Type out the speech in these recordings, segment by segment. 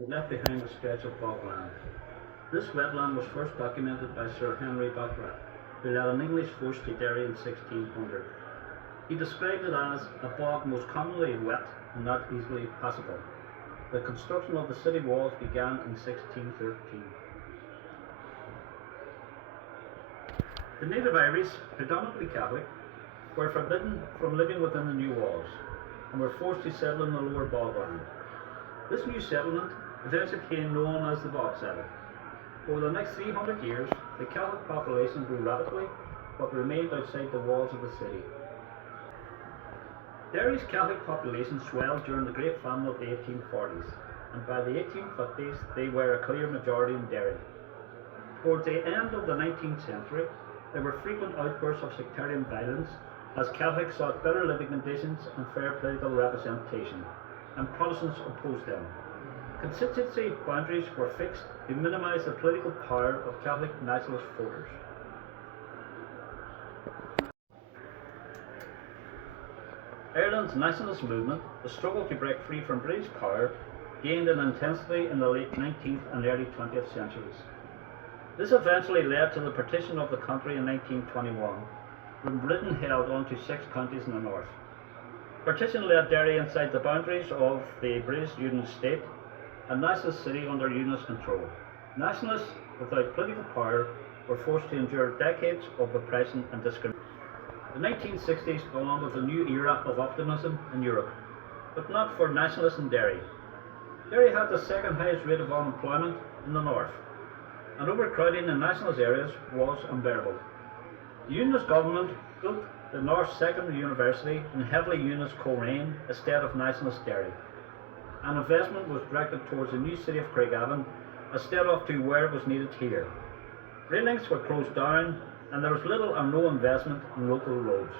They left behind a stretch of bogland. This wetland was first documented by Sir Henry Dockwra, who led an English force to Derry in 1600. He described it as a bog most commonly wet and not easily passable. The construction of the city walls began in 1613. The native Irish, predominantly Catholic, were forbidden from living within the new walls and were forced to settle in the lower bogland. This new settlement eventually became known as the Bog Settle. Over the next 300 years, the Catholic population grew rapidly but remained outside the walls of the city. Derry's Catholic population swelled during the Great Famine of the 1840s, and by the 1850s they were a clear majority in Derry. Towards the end of the 19th century, there were frequent outbursts of sectarian violence as Catholics sought better living conditions and fair political representation, and Protestants opposed them. Constituency boundaries were fixed to minimise the political power of Catholic nationalist voters. Ireland's nationalist movement, the struggle to break free from British power, gained in intensity in the late 19th and early 20th centuries. This eventually led to the partition of the country in 1921, when Britain held on to 6 counties in the north. Partition led Derry inside the boundaries of the British Union state, a nationalist city under Unionist control. Nationalists without political power were forced to endure decades of oppression and discrimination. The 1960s belonged with a new era of optimism in Europe, but not for nationalists in Derry. Derry had the second highest rate of unemployment in the north, and overcrowding in nationalist areas was unbearable. The Unionist government built the North's second university in heavily Unionist Coleraine instead of nationalist Derry, and investment was directed towards the new city of Craigavon instead of to where it was needed here. Rail links were closed down, and there was little or no investment in local roads.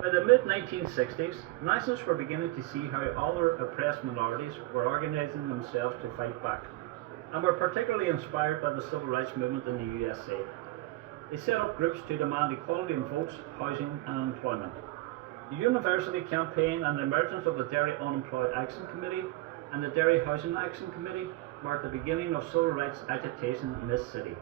By the mid-1960s, nationalists were beginning to see how other oppressed minorities were organising themselves to fight back, and were particularly inspired by the civil rights movement in the USA. They set up groups to demand equality in votes, housing and employment. The University Campaign and the emergence of the Derry Unemployed Action Committee and the Derry Housing Action Committee marked the beginning of civil rights agitation in this city.